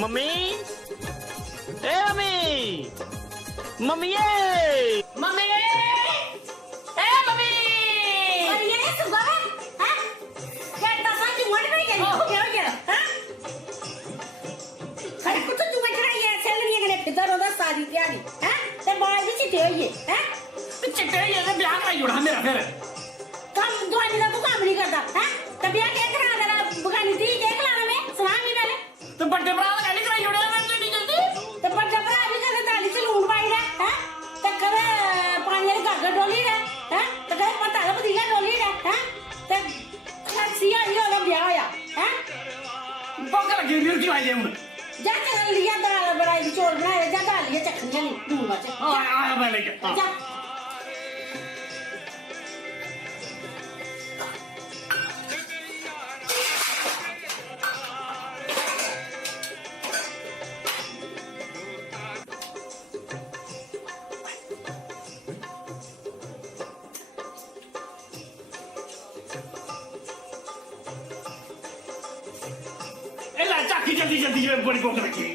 mummy ए mummy mummy mummy ए mummy और ये सुबह हां क्या दसन की मोड़ में क्या हो गया हां अरे कुछ तू बैठ रही है चल रही है कने फिर उधर सारी तैयारी हां ते बाल भी चिट्टे होइए हां चिट्टे ये तो ब्याह कराई उड़ा मेरा फिर काम दुआनी का तू काम नहीं करता हां ते ब्याह के करा देना बगानी थी के खिलाना में सुना नहीं पहले तो बड़े भरा का नहीं कराई उड़ा मैं नहीं जल्दी ते बड़ा भरा भी करे दाली से लून पाई रे हां ते करे पानी वाली गागर डोली रे हां ते करे पता का पतीला डोली रे हां ते खसिया यो लो ब्याह होया हां पकड़ के ड्यूटी आई दे मुझे जा चल लिया दाल बड़ाई चौल बनाए जा दाल लिया चखनियां नहीं लून बच आ मैं लेके जा ए ला चाकी जल्दी जल्दी बड़ी भूख लगी